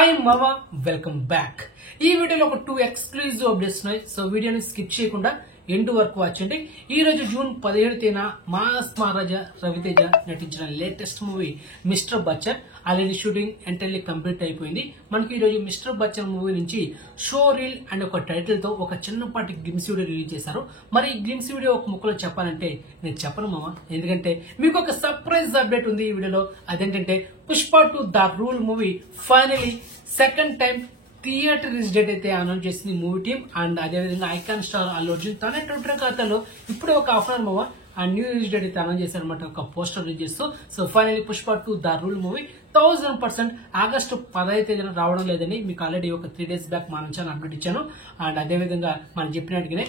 Hi మామ welcome back. ఈ వీడియోలో ఒక 2 ఎక్స్క్లూజివ్ అప్డేట్స్ ఉన్నాయి. సో వీడియోని స్కిప్ చేయకుండా ఎండ్ వరకు వాచ్ చేయండి. ఈ రోజు జూన్ 17 తేదీన మాస్ మహారాజా రవితేజ నటించిన latest movie mister Bachchan already shooting entirely complete అయిపోయింది. మనకి ఈ రోజు మిస్టర్ బచ్చన్ మూవీ నుంచి షో రీల్ అండ్ ఒక టైటిల్ తో ఒక చిన్నపాటి గ్లిమ్స్ వీడియో రిలీజ్ చేశారు. మరి ఈ గ్లిమ్స్ వీడియో ఒక ముక్కలో చెప్పాలంటే నేను చెప్పను మామ, ఎందుకంటే మీకు ఒక సర్ప్రైజ్ అప్డేట్ ఉంది ఈ వీడియోలో. అదేంటంటే Pushpa 2 the rule movie finally second time theatre release date అయితే అనౌన్స్ చేసింది మూవీ టీమ్. అండ్ అదేవిధంగా ఐకాన్ స్టార్ అల్లు అర్జున్ తన ట్విట్టర్ ఖాతాలో ఇప్పుడే ఒక హాఫ్ అన్ అవర్ ఆ న్యూ రిలీజ్ డేట్ అయితే అనౌన్స్ చేశారనమాట, ఒక పోస్టర్ రిలీజ్ చేస్తూ. So finally Pushpa 2 the rule movie 1000% August 15 తేదీన రావడం లేదని మీకు ఆల్రెడీ ఒక 3 days బ్యాక్ మన ఛానల్ అప్డేట్ ఇచ్చాను. అండ్ అదేవిధంగా మనం చెప్పినట్టుగానే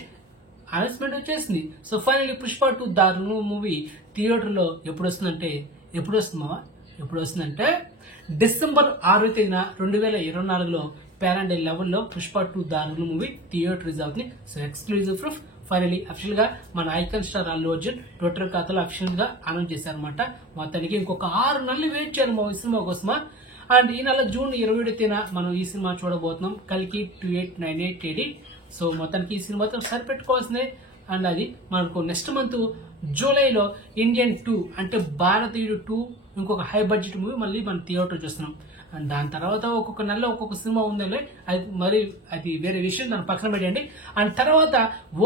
అనౌన్స్మెంట్ వచ్చేసింది. So finally Pushpa 2 the rule movie theatre లో ఎప్పుడు వస్తుందంటే డిసెంబర్ 6వ తేదీన 2024లో పేరాండే లెవెల్లో Pushpa 2 the rule movie theatre release అవుతుంది. So exclusive proof finally official గా మన icon star Allu Arjun Twitter ఖాతాలో అఫిషియల్ గా అనౌన్స్ చేశారనమాట. మొత్తానికి ఇంకొక 6 నెలలు వెయిట్ చేయాలి మా సినిమా కోసమా. అండ్ ఈ నెల జూన్ 27 తేదీన మనం ఈ సినిమా చూడబోతున్నాం, కల్కి 2898 AD. సో మొత్తానికి ఈ సినిమాతో సరిపెట్టుకోవాల్సిందే. అండ్ అది మనకు నెక్స్ట్ మంత్ జూలైలో ఇండియన్ 2 అంటే భారతీయుడు 2 ఇంకొక హై బడ్జెట్ మూవీ మళ్ళీ మనం థియేటర్ చూస్తున్నాం. అండ్ దాని తర్వాత ఒక్కొక్క నెలలో ఒక్కొక్క సినిమా ఉందండి, అది వేరే విషయం, దాన్ని పక్కన పెట్టండి. అండ్ తర్వాత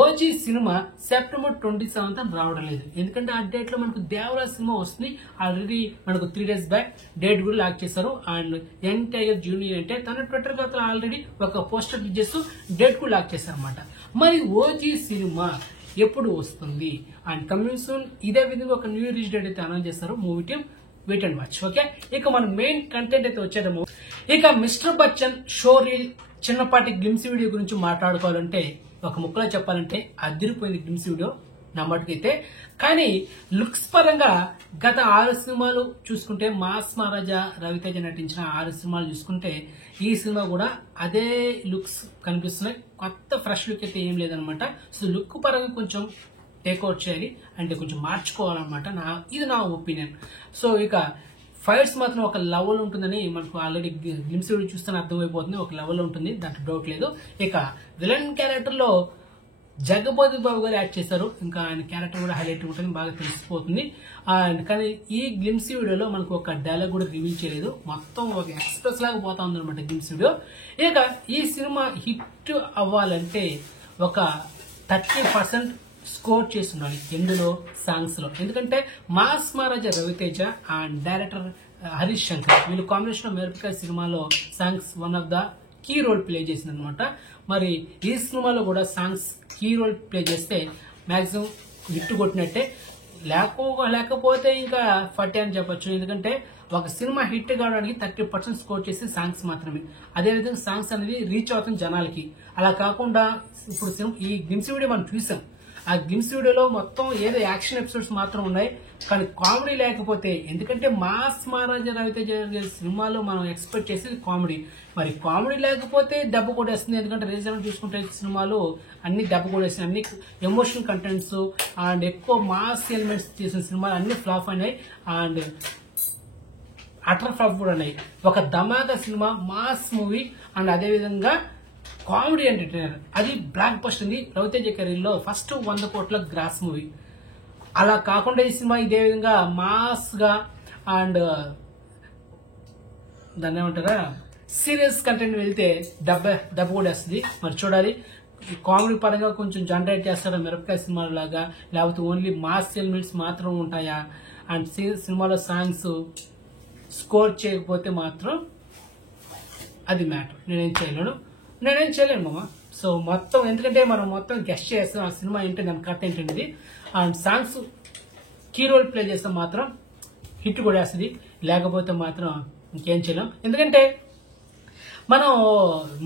ఓజీ సినిమా సెప్టెంబర్ 27th రావడం లేదు, ఎందుకంటే ఆ డేట్ లో మనకు దేవరాజ్ సినిమా వస్తుంది. ఆల్రెడీ మనకు 3 days బ్యాక్ డేట్ కూడా లాక్ చేశారు. అండ్ యంగ్ టైగర్ జూనియర్ అంటే తన ట్విట్టర్ ఖాతాలో ఆల్రెడీ ఒక పోస్టర్ రిలీజ్ చేస్తూ డేట్ కూడా లాక్ చేశారు అనమాట. మరి ఓజీ సినిమా ఎప్పుడు వస్తుంది అండ్ కమింగ్ సూన్ ఇదే విధంగా ఒక న్యూ రిలీజ్ డేట్ అయితే అనౌన్స్ చేస్తారు movie team. Wait and watch. Okay, ఇక మన మెయిన్ కంటెంట్ అయితే వచ్చేటము. ఇక మిస్టర్ బచ్చన్ షో రీల్ చిన్నపాటి గ్లిమ్స్ వీడియో గురించి మాట్లాడుకోవాలంటే ఒక ముక్కలో చెప్పాలంటే అదిరిపోయింది గ్లిమ్స్ వీడియో నా మటుకైతే. కానీ లుక్స్ పరంగా గత 6 సినిమాలు చూసుకుంటే మాస్ మహారాజా రవితేజ నటించిన 6 సినిమాలు చూసుకుంటే ఈ సినిమా కూడా అదే లుక్స్ కనిపిస్తున్నాయి, కొత్త ఫ్రెష్ లుక్ అయితే ఏం లేదనమాట. సో లుక్ పరంగా కొంచెం టేక్అవుట్ చేయాలి అంటే కొంచెం మార్చుకోవాలన్నమాట, ఇది నా ఒపీనియన్. సో ఇక ఫైట్స్ మాత్రం ఒక లెవెల్ ఉంటుందని మనకు ఆల్రెడీ గ్లిమ్స్ వీడియో చూస్తేనే అర్థమైపోతుంది, ఒక లెవెల్ ఉంటుంది, దాంట్లో డౌట్ లేదు. ఇక విలన్ క్యారెక్టర్ లో జగపతి బాబు గారు యాడ్ చేశారు, ఇంకా ఆయన క్యారెక్టర్ కూడా హైలైట్ ఉంటుంది, బాగా తెలిసిపోతుంది. అండ్ కానీ ఈ గ్లిమ్స్ వీడియోలో మనకు ఒక డైలాగ్ కూడా రివీల్ చేయలేదు, మొత్తం ఒక ఎక్స్ప్రెస్ లాగా పోతా ఉంది అనమాట గ్లిమ్స్ వీడియో. ఇక ఈ సినిమా హిట్ అవ్వాలంటే ఒక 30% స్కోర్ చేసి ఉండాలి ఎందులో, సాంగ్స్ లో. ఎందుకంటే mass Maharaja Ravi Teja and director Harish Shankar వీళ్ళు కాంబినేషన్ మిరపకాయ సినిమాలో songs one of the key role play చేసింది అనమాట. మరి ఈ సినిమాలో కూడా సాంగ్స్ కీ రోల్ ప్లే చేస్తే మాక్సిమం హిట్ కొట్టినట్టే, లేకపోతే ఇంకా 40 అని చెప్పొచ్చు. ఎందుకంటే ఒక సినిమా హిట్ కావడానికి 30% స్కోర్ చేసి సాంగ్స్ మాత్రమే. అదేవిధంగా సాంగ్స్ అనేది రీచ్ అవుతుంది జనాలకి. అలా కాకుండా ఇప్పుడు ఈ గ్లిమ్స్ వీడియో మనం చూసాం, ఆ గ్లిమ్స్ వీడియోలో మొత్తం ఏదో యాక్షన్ ఎపిసోడ్స్ మాత్రం ఉన్నాయి, కానీ కామెడీ లేకపోతే. ఎందుకంటే మాస్ మహారాజా రవితేజ సినిమాలో మనం ఎక్స్పెక్ట్ చేసేది కామెడీ, మరి కామెడీ లేకపోతే దెబ్బ కొట్టేస్తుంది. ఎందుకంటే రీజనల్ చూసుకుంటే సినిమాలు అన్ని దెబ్బ కొట్టేస్తున్నాయి, అన్ని ఎమోషనల్ కంటెంట్స్ అండ్ ఎక్కువ మాస్ ఎలిమెంట్స్ చేసిన సినిమాలు అన్ని ఫ్లాప్ అయినాయి అండ్ అటర్ ఫ్లాప్ కూడా ఉన్నాయి. ఒక ధమాకా సినిమా మాస్ మూవీ అండ్ అదేవిధంగా కామెడీ ఎంటర్టైనర్, అది బ్లాక్ బస్టర్ ఉంది రవితేజ కెరీర్ లో ఫస్ట్ 100 కోట్ల గ్రాస్ మూవీ. అలా కాకుండా ఈ సినిమా ఇదే విధంగా మాస్ గా అండ్ దాన్ని ఏమంటారా సీరియస్ కంటెంట్ వెళ్తే దెబ్బ కూడా వస్తుంది. మరి చూడాలి కామెడీ పరంగా కొంచెం జనరేట్ చేస్తారా మిరపకాయ సినిమా లాగా, లేకపోతే ఓన్లీ మాస్ ఎలిమెంట్స్ మాత్రం ఉంటాయా. అండ్ సినిమాలో సాంగ్స్ స్కోర్ చేయకపోతే మాత్రం అది మ్యాటర్. నేనేం చేయలేను మామ. సో మొత్తం ఎందుకంటే మనం మొత్తం గెస్ట్ చేస్తాం ఆ సినిమా ఏంటి, దాని కథ ఏంటనేది. And songs key role play చేస్తే మాత్రం హిట్ కూడా వస్తుంది, లేకపోతే మాత్రం ఇంకేం చేయలేం. ఎందుకంటే మనం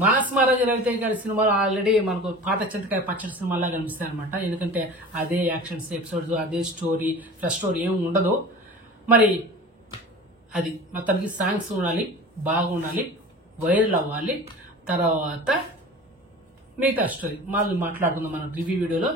మాస్ మహారాజా రవితేజ గారి సినిమాలో ఆల్రెడీ మనకు పాత చింతకాయ పచ్చడి సినిమాలా కనిపిస్తాయి అనమాట. ఎందుకంటే అదే యాక్షన్స్ ఎపిసోడ్స్, అదే స్టోరీ, ఫ్రెష్ స్టోరీ ఏమి ఉండదు. మరి అది మొత్తానికి సాంగ్స్ ఉండాలి, బాగా ఉండాలి, వైరల్ అవ్వాలి. తర్వాత మిగతా స్టోరీ మాట్లాడుకుందాం మనం రివ్యూ వీడియోలో.